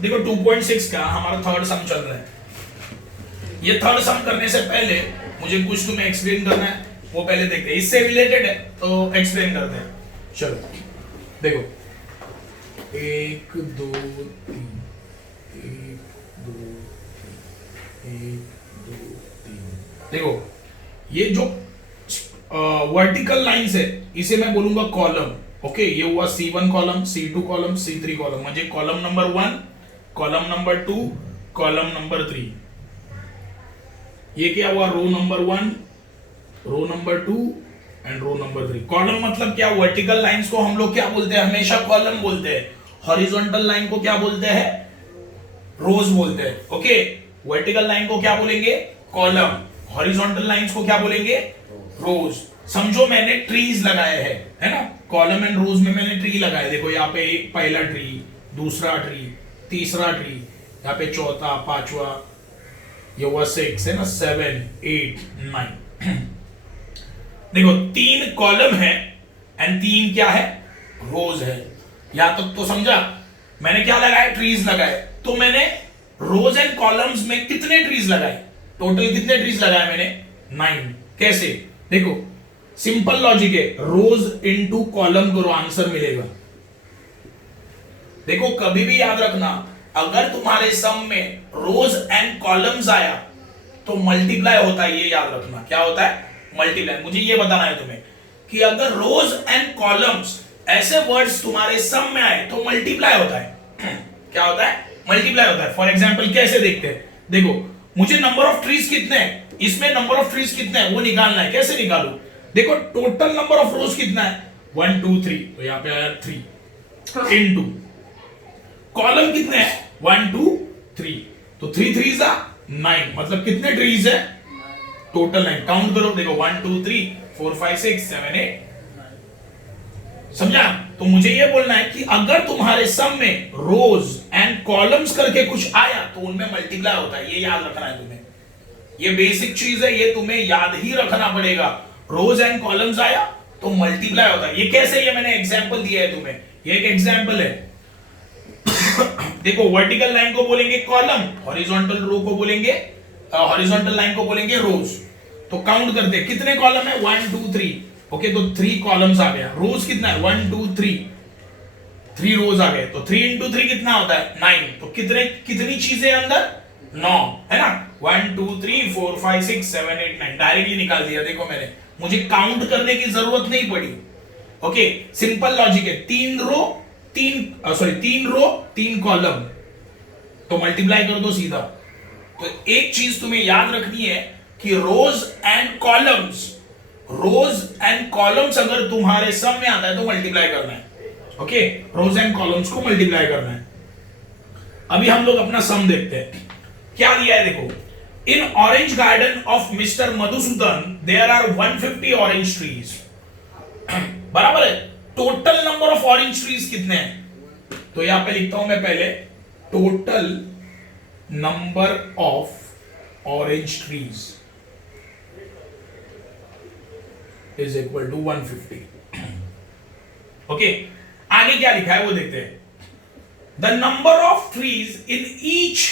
देखो 2.6 का हमारा थर्ड सम चल रहा है। ये थर्ड सम करने से पहले मुझे कुछ तुम्हें एक्सप्लेन करना है, वो पहले देखते हैं। इससे रिलेटेड है तो एक्सप्लेन करते हैं। चलो देखो 1 2 3 1 2 1 2 3। देखो ये जो वर्टिकल लाइंस है इसे मैं बोलूंगा कॉलम। ओके, ये हुआ C1 column, C2 column, C3 column, म्हणजे column number 1, column number 2, column number 3। ये क्या हुआ? Row number 1, row number 2 and row number 3। Column मतलब क्या? वर्टिकल लाइंस को हम लोग क्या बोलते हैं? हमेशा कॉलम बोलते हैं। हॉरिजॉन्टल लाइन को क्या बोलते हैं? रोज बोलते हैं। ओके, वर्टिकल लाइन को क्या बोलेंगे? कॉलम। हॉरिजॉन्टल लाइंस को क्या बोलेंगे? रोज। समझो मैंने ट्रीज लगाए हैं, है ना? कॉलम एंड रोज में मैंने ट्री लगाए। देखो यहाँ पे एक पहला ट्री, दूसरा ट्री, तीसरा ट्री, यहाँ पे चौथा, पांचवा, ये हुआ 6 है ना, 7 8 9। देखो 3 कॉलम है एंड 3 क्या है? रोज है। या तो समझा? मैंने क्या लगाया? ट्रीज लगाए। तो मैंने रोज एंड कॉलम्स में कितने ट्रीज लगाए? टोटल कितने ट्रीज लगाए मैंने? 9। कैसे? देखो सिंपल लॉजिक है, रोज इनटू कॉलम करो, आंसर मिलेगा। देखो कभी भी याद रखना, अगर तुम्हारे सम में रोज एंड कॉलम्स आया तो मल्टीप्लाई होता है। ये याद रखना, क्या होता है? मल्टीप्लाई। मुझे ये बताना है तुम्हें कि अगर रोज एंड कॉलम्स ऐसे वर्ड्स तुम्हारे सम में आए तो मल्टीप्लाई होता है। क्या होता है? मल्टीप्लाई होता है। फॉर एग्जाम्पल कैसे देखते हैं? देखो मुझे नंबर ऑफ ट्रीज कितने हैं, इसमें नंबर ऑफ ट्रीज कितने हैं वो निकालना है। कैसे निकालू? देखो टोटल नंबर ऑफ रोज कितना है? 1 2 3, तो यहां पे आया 3 इनटू कॉलम कितने हैं? 1 2 3, तो 3 3 जा 9, मतलब कितने ट्रीज है? टोटल 9। काउंट करो, देखो 1 2 3 4 5 6 7 8। समझा? तो मुझे ये बोलना है कि अगर तुम्हारे सम में रोज एंड कॉलम्स करके कुछ आया तो उनमें मल्टीप्लाई होता है। ये याद रखना है तुम्हें। ये बेसिक चीज है, ये तुम्हें याद ही रखना पड़ेगा। रोज एंड कॉलम्स आया तो मल्टीप्लाई होता है। ये कैसे? ये मैंने एग्जांपल दिया है तुम्हें, ये एक एग्जांपल है। देखो वर्टिकल लाइन को बोलेंगे कॉलम, हॉरिजॉन्टल रो को बोलेंगे, हॉरिजॉन्टल लाइन को बोलेंगे रोज। तो काउंट करते हैं, कितने कॉलम है? 1 2 3। ओके, तो 3 कॉलम्स आ गया। रोज कितना है? 1 2 3, 3 रोज आ गए। तो 3 इंटू 3 कितना होता है? 9। तो कितनी चीजें अंदर? 9, है ना? 1 2 3 4 5 6 7 8 9 डायरेक्टली निकाल दिया। देखो मैंने, मुझे काउंट करने की जरूरत नहीं पड़ी। ओके, सिंपल लॉजिक है। 3 रो 3 कॉलम, तो मल्टीप्लाई कर दो सीधा। तो एक चीज तुम्हें याद रखनी है कि रोज एंड कॉलम्स अगर तुम्हारे सम में आता है तो मल्टीप्लाई करना है। ओके, रोज एंड कॉलम्स को मल्टीप्लाई करना है। अभी हम लोग अपना सम देखते हैं, क्या दिया है। देखो, in orange garden of mister Madhusudan there are 150 orange trees. बराबर है। Total number of orange trees कितने हैं? तो यहां पे लिखता हूं मैं पहले, total number of orange trees is equal to 150। Okay, आगे क्या लिखा है वो देखते हैं। The number of trees in each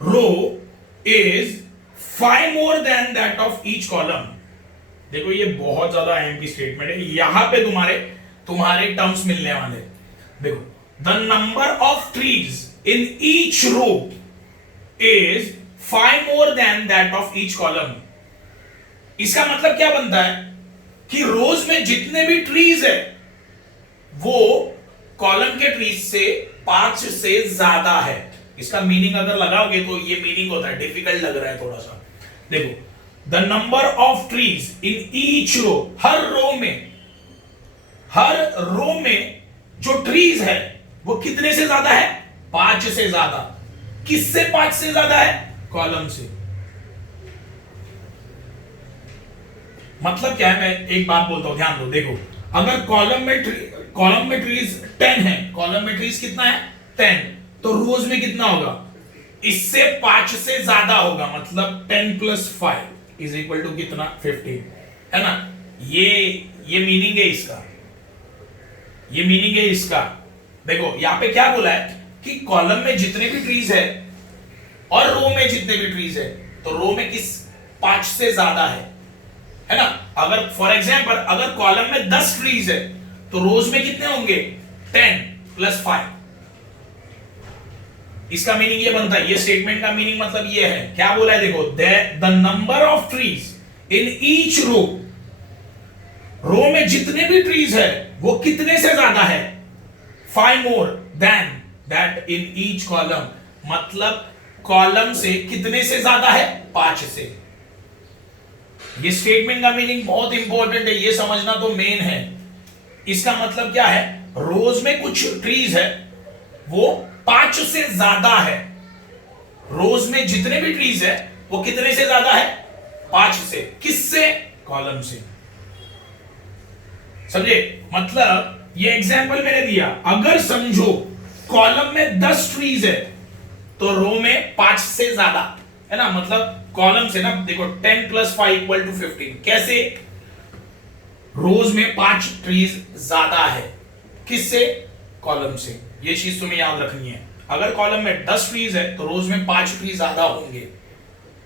row is 5 more than that of each column. देखो ये बहुत ज्यादा अहम स्टेटमेंट है, यहां पे तुम्हारे टर्म्स मिलने वाले। देखो, the number of trees in each row is 5 more than that of each column. इसका मतलब क्या बनता है कि रोज में जितने भी ट्रीज है वो कॉलम के ट्रीज से 5 से ज्यादा है। इसका मीनिंग अगर लगाओगे तो ये मीनिंग होता है, डिफिकल्ट लग रहा है थोड़ा सा। देखो, the number of trees in each row, हर रो में जो ट्रीज है वो कितने से ज्यादा है? 5 से ज्यादा। किससे 5 से ज्यादा है? कॉलम से। मतलब क्या है, मैं एक बात बोलता हूं, ध्यान दो। देखो, अगर कॉलम में ट्रीज 10 है, कॉलम में ट्रीज कितना है? 10, तो रोज में कितना होगा? इससे 5 से ज्यादा होगा, मतलब 10 + 5 इज इक्वल टू कितना? 15, है ना? ये मीनिंग है इसका, ये मीनिंग है इसका। देखो यहां पे क्या बोला है कि कॉलम में जितने भी ट्रीज है और रो में जितने भी ट्रीज है, तो रो में किस 5 से ज्यादा है ना। अगर फॉर एग्जांपल अगर कॉलम में 10 ट्रीज है तो रोज में कितने होंगे 10 + 5। इसका मीनिंग ये बनता है, ये स्टेटमेंट का मीनिंग मतलब ये है, क्या बोला है देखो, the number of trees in each row में जितने भी ट्रीज है वो कितने से ज्यादा है 5 more than that in each column, मतलब कॉलम से कितने से ज्यादा है 5 से। ये स्टेटमेंट का मीनिंग बहुत इंपॉर्टेंट है, ये समझना तो मेन है। इसका मतलब क्या है, रोज में कुछ ट्रीज है वो 5 से ज्यादा है, रोज में जितने भी ट्रीज है वो कितने से ज्यादा है 5 से। किससे, कॉलम से। समझे, मतलब ये एग्जांपल मैंने दिया, अगर समझो कॉलम में 10 ट्रीज है तो रो में 5 से ज्यादा है ना, मतलब कॉलम से ना देखो 10 + 5 = 15। कैसे, रोज में 5 ट्रीज ज्यादा है, किससे, कॉलम से। ये चीज तुम्हें याद रखनी है, अगर कॉलम में 10 ट्रीज है तो रोज में 5 ट्रीज ज्यादा होंगे,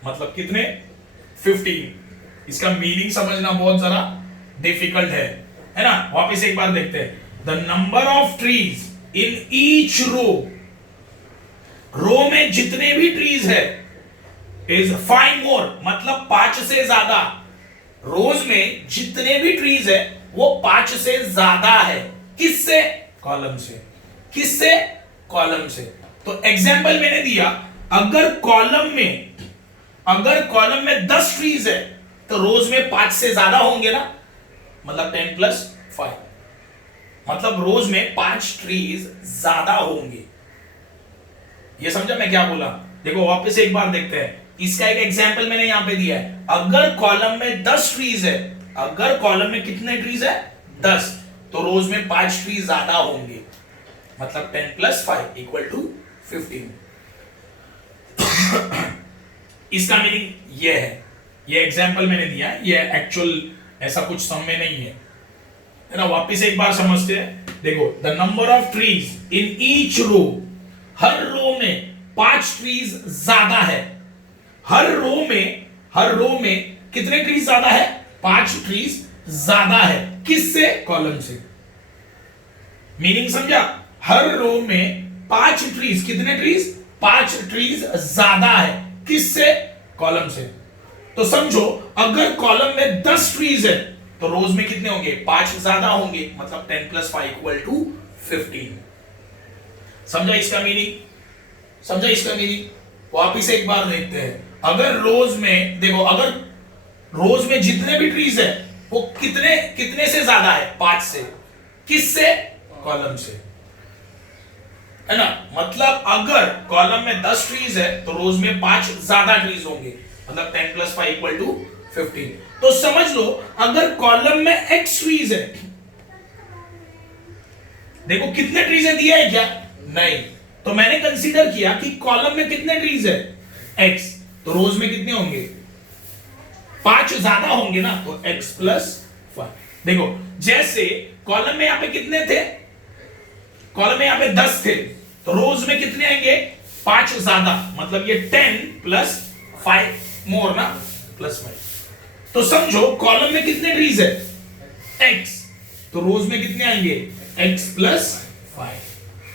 मतलब कितने 15। इसका मीनिंग समझना बहुत जरा डिफिकल्ट है ना। वापस एक बार देखते हैं, the number of trees in each row में जितने भी ट्रीज है इज 5 मोर, मतलब 5 से ज्यादा। रोज में जितने भी ट्रीज है वो 5 से ज्यादा है, किससे, कॉलम से। किससे, कॉलम से। तो एग्जाम्पल मैंने दिया, अगर कॉलम में 10 ट्रीज है तो रोज में 5 से ज्यादा होंगे ना, मतलब 10 + 5, मतलब रोज में 5 ट्रीज ज्यादा होंगे। ये समझा मैं क्या बोला। देखो वापस एक बार देखते हैं, इसका एक एग्जांपल मैंने यहां पे दिया है, अगर कॉलम में 10 ट्रीज है, अगर कॉलम में कितने ट्रीज है 10, तो रोज में 5 ट्रीज ज्यादा होंगे, मतलब 10 + 5 = 15। इसका मीनिंग ये है, ये एग्जांपल मैंने दिया है, ये एक्चुअल ऐसा कुछ सम में नहीं है ना। वापस एक बार समझते हैं, देखो the number of trees in each row, हर रो में 5 ट्रीज ज्यादा है, हर रो में कितने ट्रीज ज्यादा है 5 ट्रीज ज्यादा है, किससे, कॉलम से। मीनिंग समझा, हर रो में 5 ट्रीज, कितने ट्रीज 5 ट्रीज ज्यादा है, किससे, कॉलम से। तो समझो अगर कॉलम में 10 ट्रीज है तो रोज में कितने होंगे 5 ज्यादा होंगे, मतलब 10 + 5 = 15। समझा इसका मीनिंग, समझा इसका मीनिंग। वापिस एक बार देखते हैं, अगर रोज में देखो, अगर रोज में जितने भी ट्रीज है वो कितने से ज्यादा है 5 से, किससे, कॉलम से, है ना। मतलब अगर कॉलम में 10 ट्रीज है तो रोज में 5 ज्यादा ट्रीज होंगे, मतलब 10 + 5 = 15। तो समझ लो अगर कॉलम में x ट्रीज है, देखो कितने ट्रीज है दिया है क्या, नहीं, तो मैंने कंसीडर किया कि कॉलम में कितने ट्रीज है x, तो रोज में कितने होंगे 5 ज्यादा होंगे ना, तो x + 5। देखो जैसे कॉलम में यहां पे कितने थे, कॉलम में यहां पे 10 थे, तो रोज में कितने आएंगे 5 ज्यादा, मतलब ये 10 + 5 मोर ना, +5। तो समझो कॉलम में कितने ट्रीज है x, तो रोज में कितने आएंगे x + 5।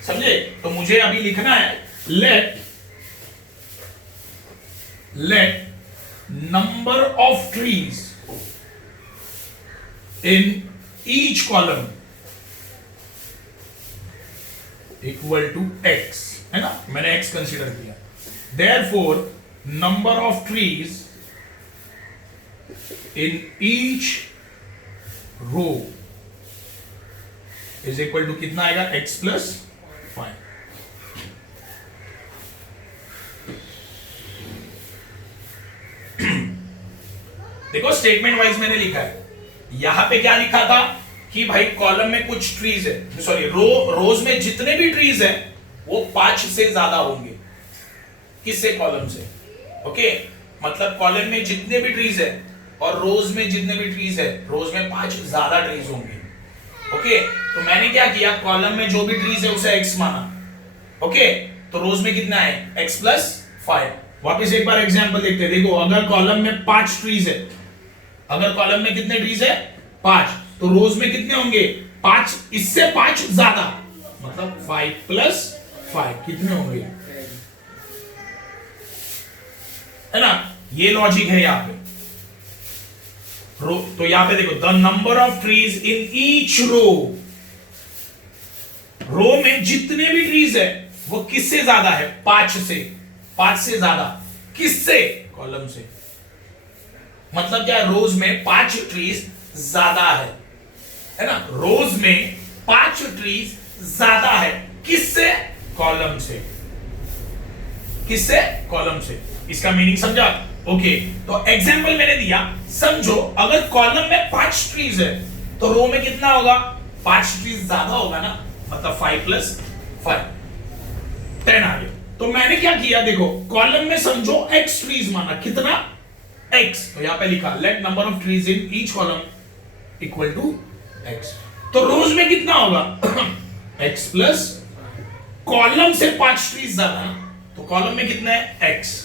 समझे, तो मुझे अभी लिखना है, late number of trees in each column = x, है ना, मैंने x कंसीडर किया। Therefore number of trees in each row is equal to कितना आएगा x + 5। देखो स्टेटमेंट वाइज मैंने लिखा है, यहां पे क्या लिखा था कि भाई कॉलम में कुछ ट्रीज है, सॉरी रोज में जितने भी ट्रीज है वो 5 से ज्यादा होंगे, किससे, कॉलम से। ओके, मतलब कॉलम में जितने भी ट्रीज है और रोज में जितने भी ट्रीज है, रोज में 5 ज्यादा ट्रीज होंगे। ओके, तो मैंने क्या किया, कॉलम में जो भी ट्रीज है उसे x माना, ओके, तो रोज में कितना है x प्लस 5। वापिस एक बार एग्जांपल देखते हैं। देखो अगर कॉलम में 5 ट्रीज है, अगर कॉलम में कितने ट्रीज है 5, तो रोज में कितने होंगे 5, इससे 5 ज्यादा, मतलब 5 प्लस 5 कितने होंगे, है ना। ये लॉजिक है यहां पे। तो यहां पे देखो the number of trees in each row में जितने भी ट्रीज है वो किससे ज्यादा है 5 से, 5 से ज्यादा किससे, कॉलम से। मतलब क्या, रोज में 5 ट्रीज ज्यादा है ना। रोज में 5 ट्रीज ज्यादा है किससे, कॉलम से। किससे, कॉलम से। इसका मीनिंग समझा। ओके, तो एग्जांपल मैंने दिया, समझो अगर कॉलम में 5 ट्रीज है तो रो में कितना होगा 5 ट्रीज ज्यादा होगा ना, मतलब 5 प्लस 5 10 आ गया। तो मैंने क्या किया, देखो कॉलम में समझो x ट्रीज माना, कितना x, तो यहां पे लिखा let number of trees in each column equal to x। तो रोज में कितना होगा x प्लस, कॉलम से 5 ट्रीज ज्यादा, तो कॉलम में कितना है x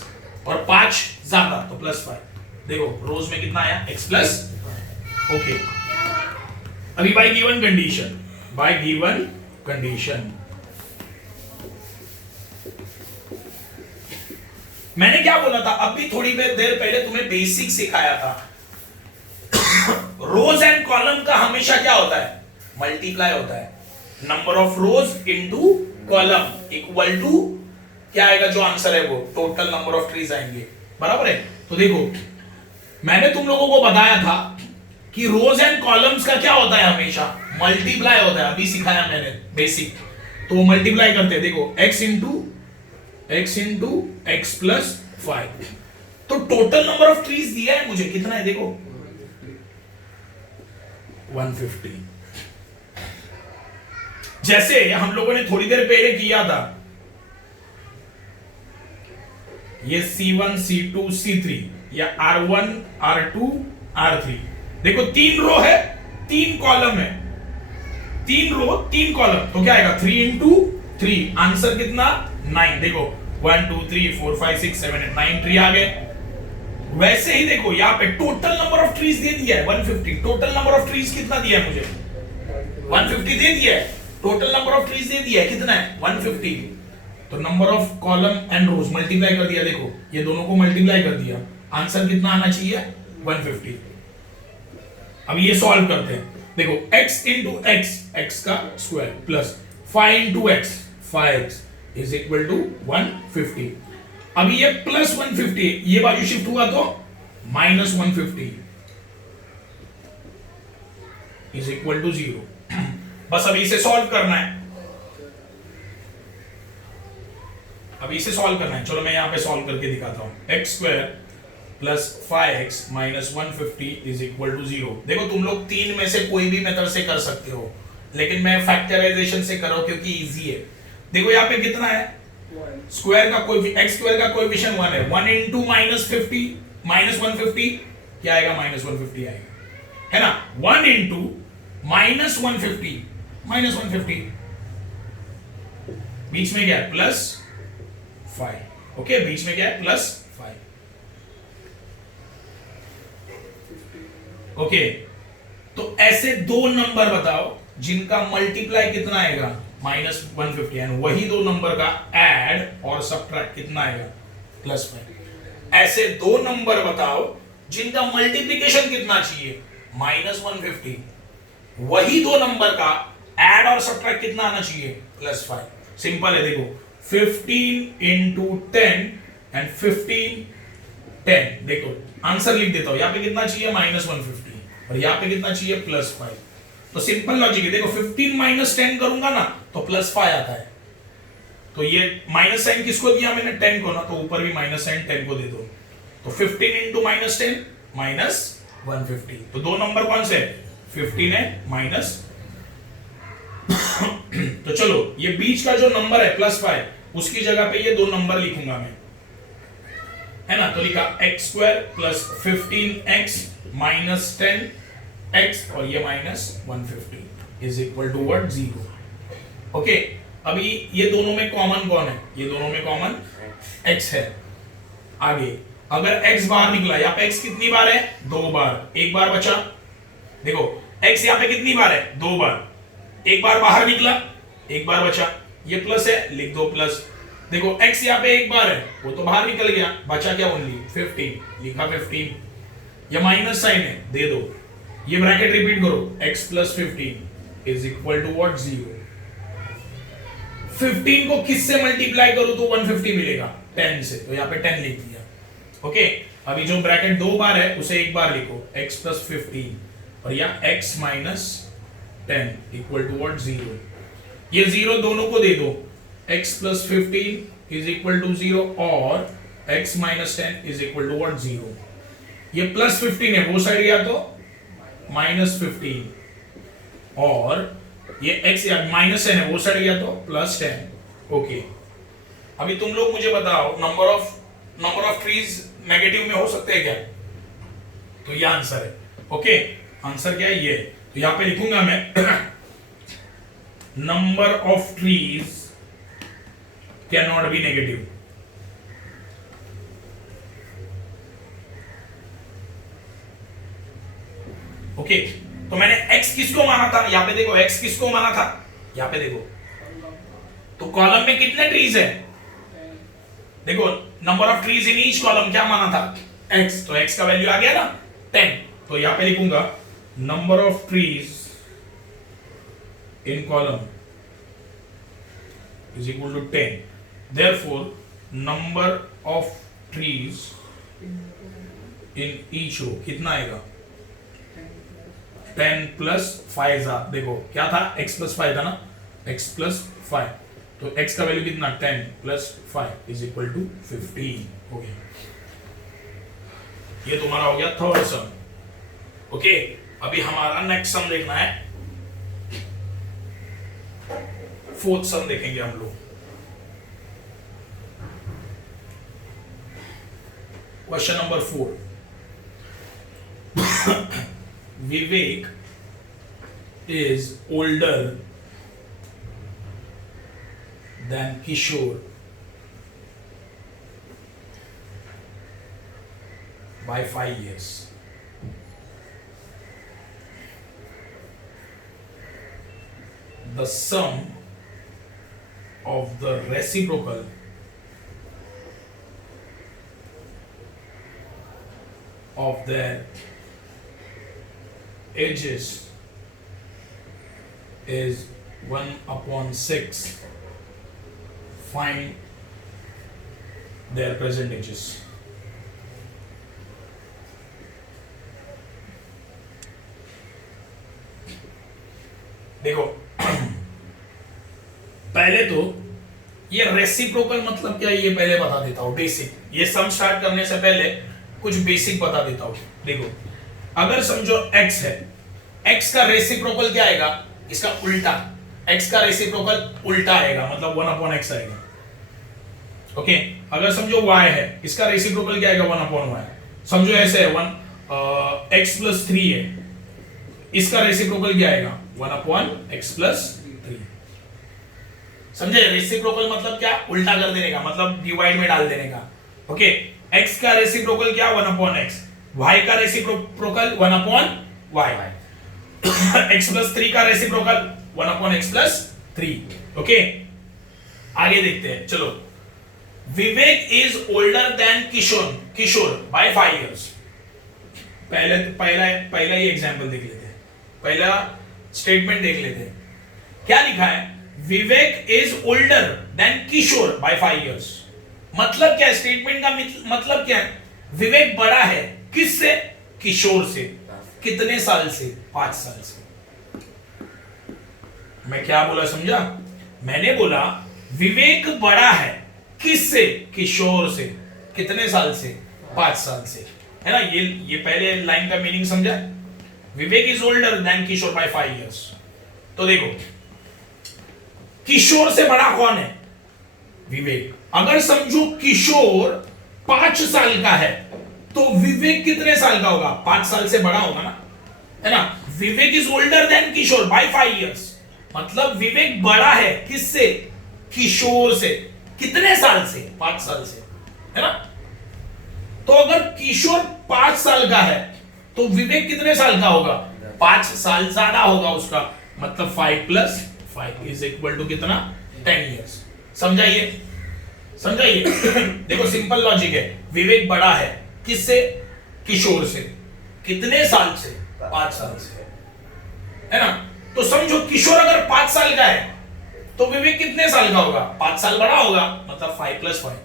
और 5 ज्यादा तो प्लस 5। देखो रोज में कितना आया x प्लस। ओके, अभी bye given condition, bye given condition मैंने क्या बोला था, अभी थोड़ी देर पहले तुम्हें बेसिक सिखाया था। रोज एंड कॉलम का हमेशा क्या होता है, मल्टीप्लाई होता है। Number of rows into column equal to क्या आएगा, जो आंसर है वो टोटल नंबर ऑफ ट्रीज आएंगे, बराबर है। तो देखो मैंने तुम लोगों को बताया था कि रोज एंड कॉलम्स का क्या होता है, हमेशा मल्टीप्लाई होता है। अभी सिखाया मैंने बेसिक, तो मल्टीप्लाई करते हैं। देखो x इंटू एक्स प्लस 5, तो टोटल नंबर ऑफ ट्रीज दिया है मुझे, कितना है देखो 150। जैसे हम लोगों ने थोड़ी देर पहले किया था, ये C1 C2 C3 या R1 R2 R3, देखो 3 रो है 3 कॉलम है, 3 रो 3 कॉलम, तो क्या आएगा 3 इंटू 3, आंसर कितना 9। देखो 1 2 3 4 5 6 7 8 9 ट्री आ गए। वैसे ही देखो यहाँ पे टोटल नंबर ऑफ ट्रीज दे दिया है 150। टोटल नंबर ऑफ ट्रीज कितना दिया है मुझे 150 दे दिया है। टोटल नंबर ऑफ ट्रीज दे दिया है कितना है 150। तो number of column and rows multiply कर दिया, देखो ये दोनों को मल्टीप्लाई कर दिया, आंसर कितना आना चाहिए 150। अब ये सॉल्व करते हैं। देखो x इंटू एक्स, एक्स का square plus 5 into x 5x is equal to 150। अभी ये प्लस 150, ये बाजू शिफ्ट हुआ तो माइनस 150 इज इक्वल टू 0। बस अभी इसे सॉल्व करना है, अभी इसे सॉल्व करना है। चलो मैं यहां पे सॉल्व करके दिखाता हूं। x square plus 5x minus 150 is equal to 0। देखो तुम लोग 3 में से कोई भी मेथड से कर सकते हो, लेकिन मैं फैक्टराइजेशन से कर रहा हूं क्योंकि इजी है। देखो यहाँ पे कितना है, स्क्वायर का कोई x स्क्वायर का कोएफिशिएंट 1 है। 1 इंटू माइनस 50 माइनस 150 क्या आएगा, माइनस 150 आएगा, है ना। 1 इंटू माइनस 150 माइनस 150, बीच में क्या है प्लस 5। ओके, बीच में क्या है प्लस 5। ओके, तो ऐसे दो नंबर बताओ जिनका मल्टीप्लाई कितना आएगा माइनस 150, एंड वही दो नंबर का ऐड और सब्ट्रैक्ट कितना आएगा प्लस 5। ऐसे दो नंबर बताओ जिनका मल्टीप्लिकेशन कितना चाहिए माइनस 150, वही दो नंबर का ऐड और सब्ट्रैक्ट कितना आना चाहिए प्लस 5। सिंपल है, देखो 15 इंटू 10 एंड 15 10। देखो आंसर लिख देता हूं, यहां पे कितना चाहिए माइनस 150 और यहां पे कितना चाहिए प्लस 5। तो सिंपल लॉजिक है। देखो 15 माइनस 10 करूंगा ना तो प्लस 5 आता है। तो ये माइनस साइन किसको दिया मैंने 10 को ना, तो ऊपर भी माइनस साइन 10 को दे दो। तो 15 इंटू माइनस 10 माइनस 150। तो दो नंबर कौन से 15 है माइनस। तो चलो ये बीच का जो नंबर है प्लस 5, उसकी जगह पे ये दो नंबर लिखूंगा मैं, है ना। तो लिखा x square plus 15x minus 10x और ये minus 150 is equal to what 0। Okay, अभी ये दोनों में कॉमन कौन है? ये दोनों में कॉमन x है। आगे अगर x बाहर निकला, यहाँ पे x कितनी बार है? 2 बार, एक बार बचा। देखो x यहाँ पे कितनी बार है? 2 बार, एक बार बाहर निकला, एक बार बचा। ये प्लस है, लिख दो प्लस। देखो x यहाँ पे एक बार है, वो तो बाहर निकल गया, बचा क्या? ओनली 15, लिखा 15। ये माइनस साइन है, दे दो। ये ब्रैकेट रिपीट करो, x plus 15 is equal to what? 0। 15 को किससे मल्टीप्लाई करो तो 150 मिलेगा? 10 से, तो यहाँ पे 10 लिख दिया। ओके, अभी जो ब्रैकेट 2 बार है उसे एक बार लिखो, x प्लस 15 और यहाँ x minus 10 equal to what? 0। ये 0 दोनों को दे दो, x plus 15 is equal to 0 और x minus 10 is equal to what? 0। ये प्लस 15 है, वो साइड गया तो माइनस 15 और ये x या माइनस 10 है, वो साइड गया तो प्लस 10। ओके, अभी तुम लोग मुझे बताओ नंबर ऑफ ट्रीज नेगेटिव में हो सकते हैं क्या? तो ये आंसर है। ओके, आंसर क्या है? ये तो यहां पे लिखूंगा मैं number of trees can not be negative. Okay, तो मैंने x किसको माना था? यहां पे देखो x किसको माना था, यहां पे देखो। तो कॉलम में कितने ट्रीज है? देखो number of trees in each column क्या माना था? x, तो x का वैल्यू आ गया ना 10। तो यहां पे लिखूंगा number of trees in column is equal to 10। Therefore number of trees in each row कितना आएगा? 10 प्लस 5 था। देखो क्या था? x प्लस 5 था ना, x प्लस 5, तो x का वैल्यू कितना? 10 प्लस 5 इज इक्वल टू 15 हो गया। ये तुम्हारा हो गया थर्ड सम। ओके, अभी हमारा नेक्स्ट सम देखना है, फोर्थ सम देखेंगे हम लोग। Question number 4। Vivek is older than Kishore by 5 years. The sum of the reciprocal of their ages is 1/6. Find their present ages. देखो पहले तो ये रेसिप्रोकल मतलब क्या है ये पहले बता देता हूं, बेसिक। ये सम स्टार्ट करने से पहले कुछ बेसिक बता देता हूं। देखो अगर समझो x है, x का रेसिप्रोकल क्या आएगा? इसका उल्टा। x का रेसिप्रोकल उल्टा आएगा, मतलब 1/x आएगा। ओके, अगर समझो y है, इसका रेसिप्रोकल क्या आएगा? 1/y। समझो ऐसे है 1 x प्लस 3 है, इसका रेसिप्रोकल क्या आएगा? 1/x plus 3। समझे? रेसिप्रोकल मतलब क्या? उल्टा कर देने का, मतलब डिवाइड में डाल देने का। ओके, x का रेसिप्रोकल क्या? 1/x। y का रेसिप्रोकल 1/y। x प्लस 3 का रेसिप्रोकल 1/x प्लस 3। ओके, आगे देखते हैं। चलो, Vivek is older than Kishore by 5 years. पहला ही एग्जांपल देख लेते हैं, पहला स्टेटमेंट देख लेते हैं। क्या लिखा है? Vivek is older than Kishore by 5 years. मतलब क्या है? स्टेटमेंट का मतलब क्या है? विवेक बड़ा है किससे? किशोर से। कितने साल से? 5 साल से। मैं क्या बोला समझा? मैंने बोला विवेक बड़ा है किससे? किशोर से। कितने साल से? 5 साल से, है ना। ये पहले लाइन का मीनिंग समझा? Vivek is older than Kishore by 5 years. तो देखो किशोर से बड़ा कौन है? विवेक। अगर समझो किशोर 5 साल का है तो विवेक कितने साल का होगा? 5 साल से बड़ा होगा ना, है ना। Vivek is older than Kishore by 5 years, मतलब विवेक बड़ा है किससे? किशोर से, कितने साल से? 5 साल से, है ना? तो अगर किशोर 5 साल का है तो विवेक कितने साल का होगा? 5 साल ज्यादा होगा उसका, मतलब 5 + 5 इज इक्वल टू कितना? 10 इयर्स। समझाइए, समझाइए। देखो सिंपल लॉजिक है, विवेक बड़ा है किससे? किशोर से। कितने साल से? 5 साल से, है ना? तो समझो किशोर अगर 5 साल का है तो विवेक कितने साल का होगा? 5 साल बड़ा होगा, मतलब 5 + 5।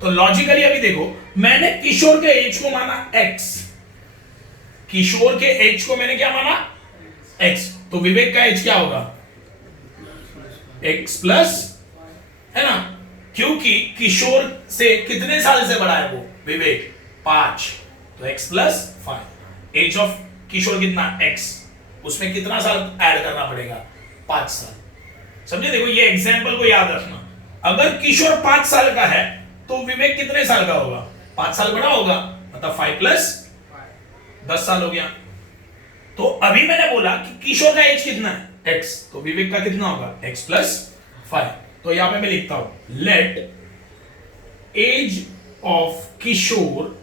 तो लॉजिकली अभी देखो, मैंने किशोर के एज को माना x, किशोर के एज को मैंने क्या माना? x। तो विवेक का एज क्या होगा? x प्लस, है ना? क्योंकि किशोर से कितने साल से बड़ा है वो? विवेक 5, तो x + 5। एज ऑफ किशोर कितना? x, उसमें कितना साल ऐड करना पड़ेगा? 5 साल। समझे? देखो ये एग्जांपल को याद रखना, अगर किशोर 5 साल का है तो विवेक कितने साल का होगा? 5 साल बड़ा होगा, मतलब 5 + 10 साल हो गया। तो अभी मैंने बोला कि किशोर का एज कितना है? x, तो विवेक का कितना होगा? x + 5। तो यहां पे मैं लिखता हूं, let age of Kishore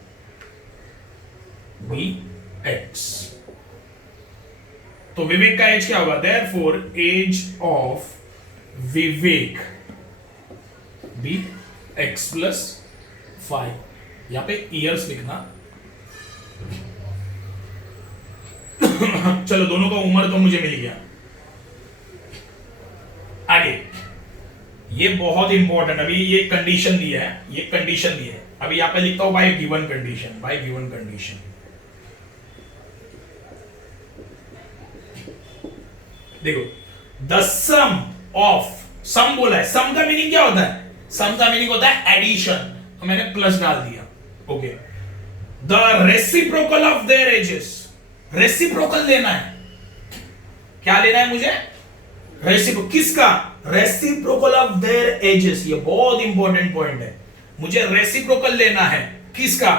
be x। तो विवेक का एज क्या होगा? Therefore age of Vivek be x + 5। यहां पे ईयर्स लिखना। चलो दोनों का उम्र तो मुझे मिल गया। आगे ये बहुत इंपॉर्टेंट, अभी ये कंडीशन दिया है, ये कंडीशन दिया है। अभी यहां पे लिखता हूं bye given condition, bye given condition. देखो द सम ऑफ, सम बोला है, सम का मीनिंग क्या होता है? सम का मीनिंग होता है एडिशन, तो मैंने प्लस डाल दिया। Okay, the reciprocal of their edges, reciprocal लेना है। क्या लेना है मुझे? रेसिप्रोकल किसका? Reciprocal of their edges. ये बहुत इंपॉर्टेंट पॉइंट है, मुझे रेसिप्रोकल लेना है किसका?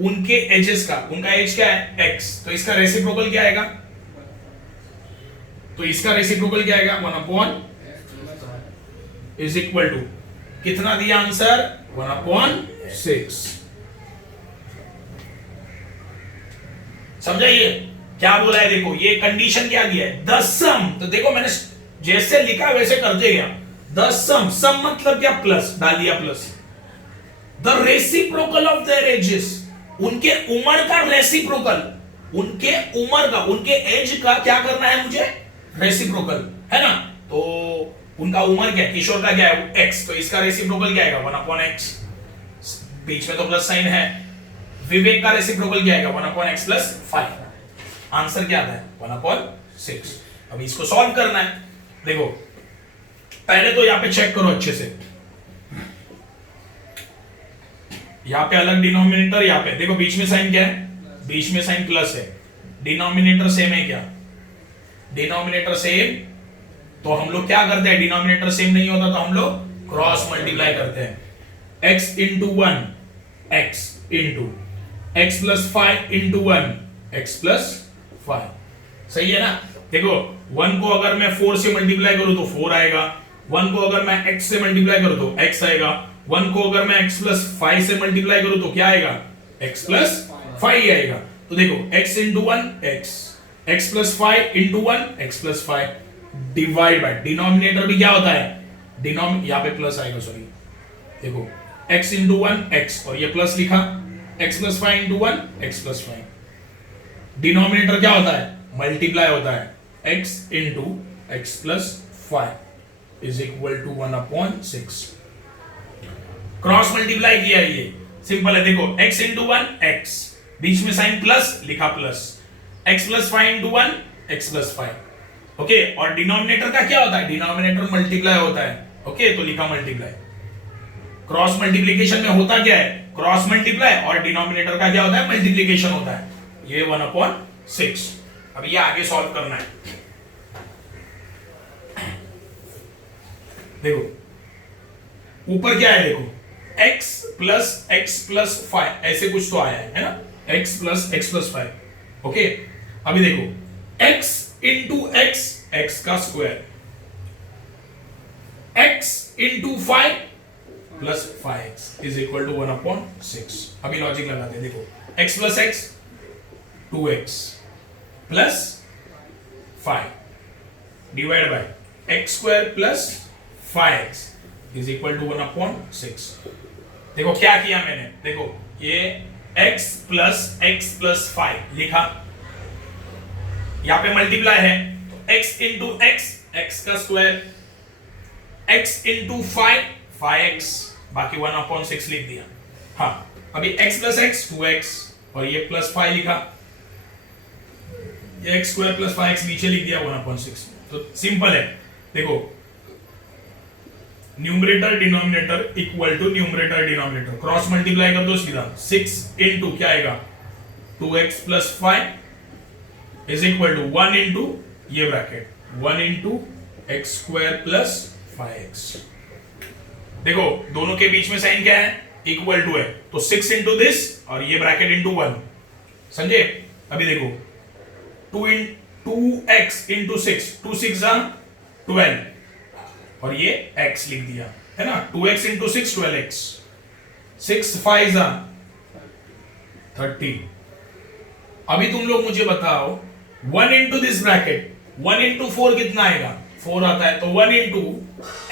उनके एजेस का। उनका एज क्या है? x, तो इसका रेसिप्रोकल क्या आएगा? तो इसका रेसिप्रोकल क्या आएगा? 1/, इज इक्वल टू कितना दिया आंसर? 1/6। समझाइए क्या बोला है? देखो ये कंडीशन क्या दिया है? द सम, तो देखो मैंने जैसे लिखा वैसे करते गया। द सम, सम मतलब क्या? प्लस डाल दिया, plus the reciprocal of their edges, उनके उम्र का रेसिप्रोकल, उनके उम्र का, उनके एज का क्या करना है मुझे? रेसिप्रोकल, है ना? तो उनका उम्र क्या है? किशोर का क्या है? x, तो इसका रेसिप्रोकल क्या आएगा? 1/x, बीच में तो प्लस साइन है। विवेक का रेसिप्रोकल क्या आएगा? 1/x + 5। आंसर क्या आता है? 1/6। अब इसको सॉल्व करना है। देखो पहले तो यहां पे चेक करो अच्छे से, यहां पे अलग डिनोमिनेटर, यहां पे देखो बीच में साइन क्या है? बीच में साइन प्लस है। डिनोमिनेटर सेम है क्या? डिनोमिनेटर सेम, तो हम लोग क्या करते हैं? डिनोमिनेटर सेम नहीं होता तो हम लोग क्रॉस मल्टीप्लाई करते हैं। x × 1 x × x + 5 × 1 x + 5। सही है ना? देखो 1 को अगर मैं 4 से मल्टीप्लाई करूं तो 4 आएगा, 1 को अगर मैं x से मल्टीप्लाई करूं तो x आएगा, 1 को अगर मैं x + 5 से मल्टीप्लाई करूं तो क्या आएगा? x + 5 आएगा। तो देखो x × 1 x + 5 × 1 x + 5 divide bye, denominator भी क्या होता है? यहां पे प्लस आएगा, सॉरी। देखो x × 1 x, और ये प्लस लिखा, x + 5 × 1 x + 5। डिनोमिनेटर क्या होता है? मल्टीप्लाई होता है। x × x + 5 is equal to 1/6। Cross multiply किया, ये सिंपल है। देखो x × 1 x, बीच में साइन प्लस लिखा, प्लस x + 5 × 1 x + 5। ओके, और डिनोमिनेटर का क्या होता है? डिनोमिनेटर मल्टीप्लाई होता है। ओके, तो लिखा मल्टीप्लाई। क्रॉस मल्टीप्लिकेशन में होता क्या है? क्रॉस मल्टीप्लाई, और डिनोमिनेटर का क्या होता है? मल्टीप्लिकेशन होता है। ये 1/6। अब ये आगे सॉल्व करना है। देखो ऊपर क्या है? देखो x + x + 5 ऐसे कुछ तो आया है ना? x + x + 5। ओके, अभी देखो x × x, x का square, x into 5 plus 5x is equal to 1/6। अभी लॉजिक लगाते हैं, देखो x plus x 2x plus 5 divide by x square plus 5x is equal to 1/6। देखो क्या किया मैंने, देखो ये x प्लस 5 लिखा, यहां पे मल्टीप्लाई है तो x इंटू x का स्क्वायर, x इंटू 5x, बाकी 1/6 लिख दिया। हाँ अभी x प्लस x 2x और ये प्लस 5 लिखा, ये x स्क्वायर प्लस 5x नीचे लिख दिया 1/6। तो सिंपल है, देखो numerator denominator equal to numerator denominator, cross multiply कर दो सीधा, 6 इंटू क्या आएगा 2x plus 5 is equal to 1 into ये bracket 1 into x square plus 5x। देखो दोनों के बीच में साइन क्या है, इक्वल टू है, तो 6 इंटू दिस और ये ब्रैकेट इंटू 1, समझे। अभी देखो 2x इंटू 6, 2 6 12 और ये x लिख दिया है ना, 2x इंटू 6 12x, 6 5 30। अभी तुम लोग मुझे बताओ 1 इंटू दिस ब्रैकेट 1 इंटू 4 कितना आएगा, 4 आता है, तो 1 into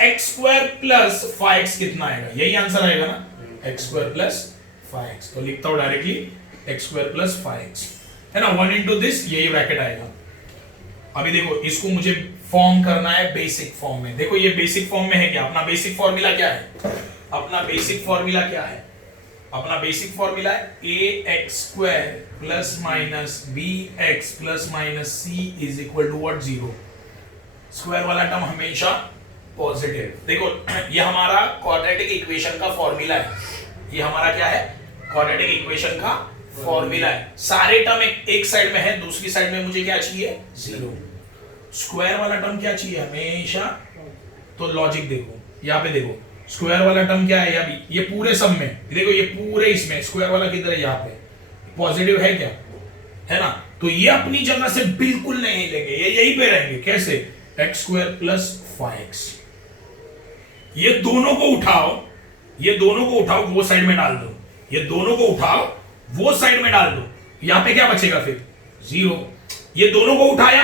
x square plus 5x कितना आएगा, यही आंसर आएगा ना, एक्स स्क्वायर प्लस 5x। तो लिखता हूं directly x square plus 5x है ना, 1 इंटू दिस यही ब्रैकेट आएगा। अभी देखो इसको मुझे फॉर्म करना है बेसिक फॉर्म में। देखो ये बेसिक फॉर्म में है क्या, अपना बेसिक फॉर्मूला क्या है, अपना बेसिक फॉर्मूला क्या है, अपना बेसिक फॉर्मूला है ax square plus minus bx plus minus c is equal to what 0। Square वाला टर्म हमेशा पॉजिटिव। देखो ये हमारा क्वाड्रेटिक इक्वेशन का फॉर्मूला है, ये हमारा क्या है, क्वाड्रेटिक इक्वेशन का फॉर्मूला है। सारे टर्म एक साइड में है, दूसरी साइड में मुझे क्या चाहिए 0। स्क्वायर वाला टर्म क्या चाहिए हमेशा, तो लॉजिक देखो यहाँ पे, देखो स्क्वायर वाला टर्म क्या है, अभी ये पूरे सब में देखो, ये पूरे इसमें स्क्वायर वाला किधर है, यहाँ पे पॉजिटिव है क्या, है ना, तो ये अपनी जगह से बिल्कुल नहीं लेंगे, ये यहीं पे रहेंगे। कैसे, एक्स स्क्वायर प्लस 5x, ये दोनों को उठाओ, ये दोनों को उठाओ वो साइड में डाल दो, ये दोनों को उठाओ वो साइड में डाल दो, यहां पे क्या बचेगा फिर 0। ये दोनों को उठाया,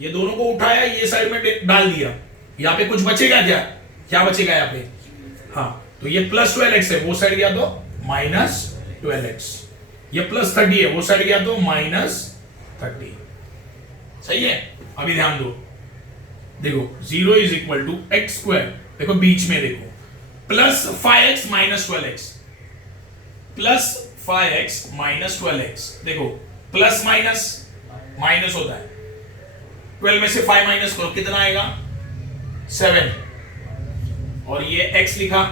ये दोनों को उठाया, ये साइड में डाल दिया, यहां पे कुछ बचेगा क्या, क्या बचेगा यहाँ पे, हाँ तो ये प्लस 12x है, वो साइड गया तो माइनस 12x, ये प्लस 30 है, वो साइड गया तो माइनस 30। सही है। अभी ध्यान दो, देखो 0 is equal to x square, देखो बीच में देखो plus 5x minus 12x, plus 5x minus 12x, देखो प्लस माइनस माइनस होता है, 12 में से 5 माइनस करो कितना आएगा 7, और ये x लिखा,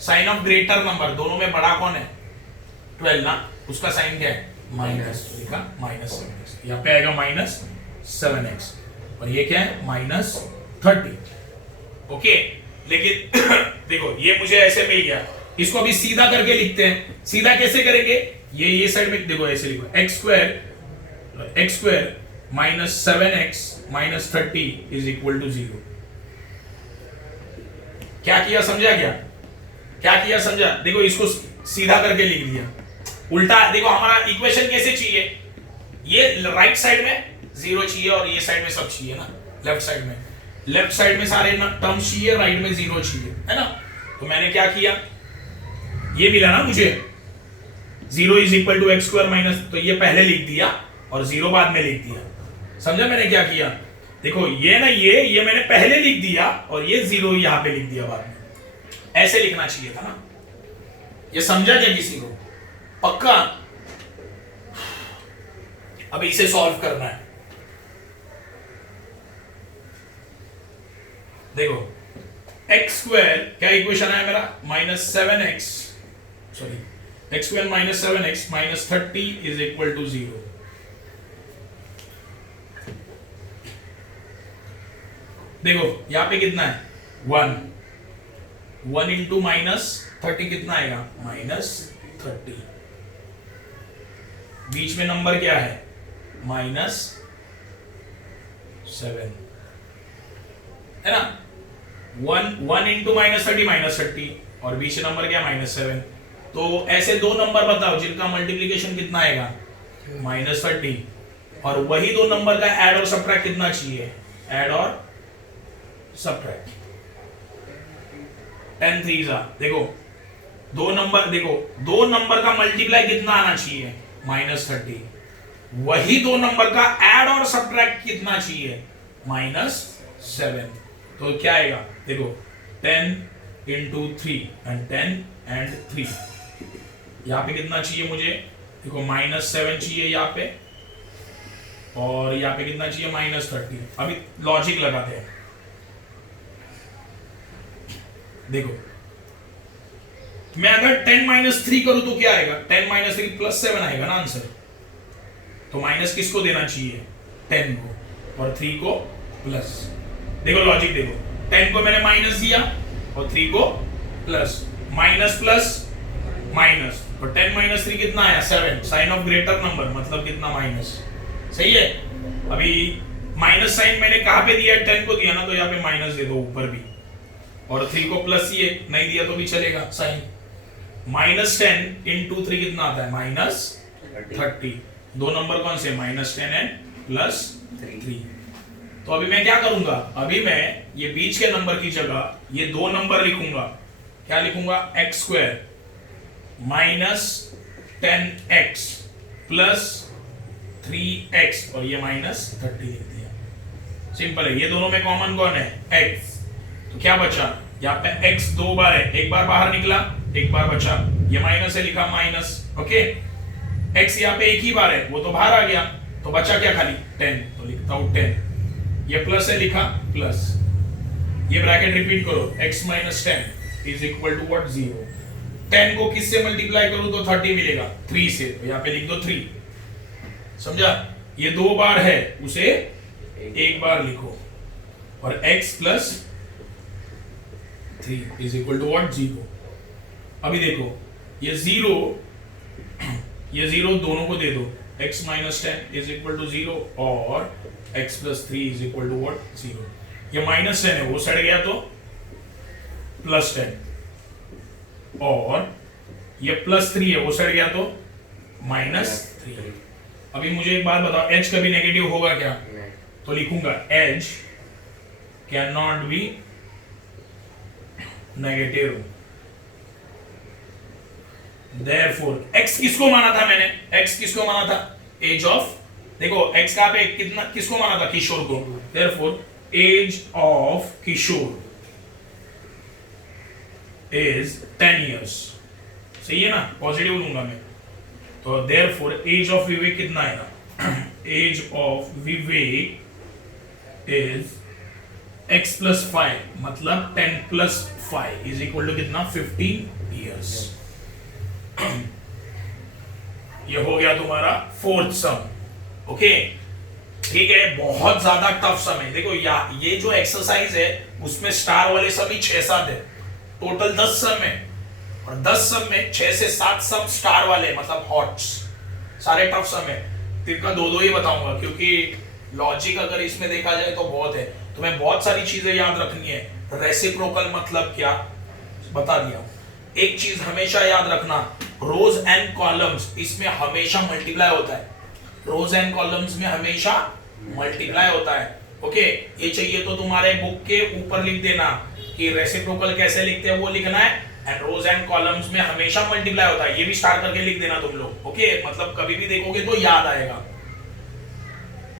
साइन ऑफ ग्रेटर नंबर, दोनों में बड़ा कौन है 12 ना, उसका साइन क्या है माइनस, तो लिखा माइनस 7x, यहाँ पे आएगा माइनस 7x, और ये क्या है माइनस 30। ओके, लेकिन देखो ये मुझे ऐसे मिल गया, इसको अभी सीधा करके लिखते हैं। सीधा कैसे करेंगे, ये साइड में देखो ऐसे लिखो, x square minus 7x minus 30 is equal to 0। क्या किया समझा, क्या किया समझा, देखो इसको सीधा करके लिख दिया, उल्टा देखो हमारा इक्वेशन कैसे चाहिए, ये राइट साइड में 0 चाहिए और ये साइड में सब चाहिए ना, लेफ्ट साइड में सारे टर्म्स चाहिए, राइट में 0 चाहिए, है ना। तो मैंने क्या किया, ये मिला ना मुझे 0 is equal to x square minus, तो ये पहले लिख दिया और 0 बाद में लिख दिया, समझा मैंने क्या किया। देखो ये ना, ये मैंने पहले लिख दिया और ये 0 यहां पे लिख दिया बाद में, ऐसे लिखना चाहिए था ना। ये समझा क्या किसी को, पक्का। अब इसे सॉल्व करना है, देखो एक्स स्क्वायर क्या इक्वेशन है मेरा, minus 7x, sorry x square minus 7x minus 30 is equal to 0। देखो यहां पे कितना है 1 इंटू माइनस 30 कितना आएगा माइनस 30, बीच में नंबर क्या है माइनस 7, है ना। वन इंटू -30 और बीच नंबर क्या -7। तो ऐसे दो नंबर बताओ जिनका मल्टीप्लीकेशन कितना आएगा -30, और वही दो नंबर का ऐड और सब्ट्रैक्ट कितना चाहिए, ऐड और सब्ट्रैक्ट 10 3 देखो दो नंबर का मल्टीप्लाई कितना आना चाहिए -30, वही दो नंबर का ऐड और सब्ट्रैक्ट कितना चाहिए -7। तो क्या आएगा देखो 10 इंटू 3 एंड 10 एंड 3, यहां पे कितना चाहिए मुझे, देखो -7 चाहिए यहाँ पे, और यहाँ पे कितना चाहिए -30। अभी लॉजिक लगाते हैं, देखो मैं अगर 10 3 करूं तो क्या आएगा, 10 3 +7 आएगा ना आंसर। तो माइनस किसको देना चाहिए, 10 को, और 3 को प्लस। देखो लॉजिक देखो, 10 को मैंने माइनस दिया और 3 को प्लस, माइनस प्लस माइनस, तो 10 3 कितना आया 7, साइन ऑफ ग्रेटर नंबर मतलब कितना माइनस, सही है। अभी माइनस साइन मैंने कहां पे दिया, 10 को दिया ना, तो यहाँ पे माइनस दे दो ऊपर भी, और 3 को प्लस ही है, नहीं दिया तो भी चलेगा साइन। -10 इंटू 3 कितना आता है -30, दो नंबर कौन से -10 एंड +3। तो अभी मैं क्या करूंगा, अभी मैं ये बीच के नंबर की जगह ये दो नंबर लिखूंगा, क्या लिखूंगा x² -10x +3x, और ये -30 लिख दिया। सिंपल है, ये दोनों में कॉमन कौन है x, तो क्या बचा, यहाँ पे x दो बार है, एक बार बाहर निकला एक बार बचा, ये माइनस है लिखा माइनस, ओके। x यहाँ पे एक ही बार है, वो तो बाहर आ गया, तो बचा क्या खाली 10, तो लिखता हूं 10, ये प्लस है लिखा प्लस, ये ब्रैकेट रिपीट करो, x - 10 is equal to what 0। 10 को किससे मल्टीप्लाई करूं तो 30 मिलेगा, 3 से, तो यहाँ पे लिख दो 3, समझा। ये दो बार है, उसे एक बार लिखो, और x + 3 is equal to what 0। अभी देखो ये 0 दोनों को दे दो, x - 10 इज इक्वल टू 0 और x + 3 is equal to what 0। ये -10 है, वो सड़ गया तो +10, और ये +3 है, वो सड़ गया तो -3। अभी मुझे एक बात बताओ, h कभी नेगेटिव होगा क्या, तो लिखूंगा h can not be negative, Therefore, x किसको माना था मैंने, x किसको माना था, एज ऑफ, देखो x का पे कितना किसको माना था, किशोर को। Therefore, age of Kishore is 10 years, सही है ना, पॉजिटिव लूंगा मैं। तो therefore, एज ऑफ विवेक कितना आएगा, age of Vivek is x + 5 मतलब 10 + 5 इज इक्वल टू कितना 15 years। ये हो गया तुम्हारा 4th सम, ओके। ठीक है, बहुत ज्यादा टफ सम है। देखो ये जो एक्सरसाइज है उसमें स्टार वाले सभी 6-7 है, टोटल 10 सम है, और 10 सम में 6 से 7 सम स्टार वाले मतलब हॉट्स, सारे टफ सम है। तिरका दो ही बताऊंगा, क्योंकि लॉजिक अगर इसमें देखा जाए तो बहुत है, तुम्हें बहुत सारी चीजें याद रखनी है। रेसिप्रोकल मतलब क्या बता दिया। एक चीज हमेशा याद रखना, रोज एंड कॉलम्स इसमें हमेशा मल्टीप्लाई होता है, रोज एंड कॉलम्स में हमेशा मल्टीप्लाई होता है, ओके। ये चाहिए तो तुम्हारे बुक के ऊपर लिख देना कि रेसिप्रोकल कैसे लिखते हैं, वो लिखना है, एंड रोज एंड कॉलम्स में हमेशा मल्टीप्लाई होता है, ये भी स्टार करके लिख देना तुम लोग, ओके। मतलब कभी भी देखोगे तो याद आएगा।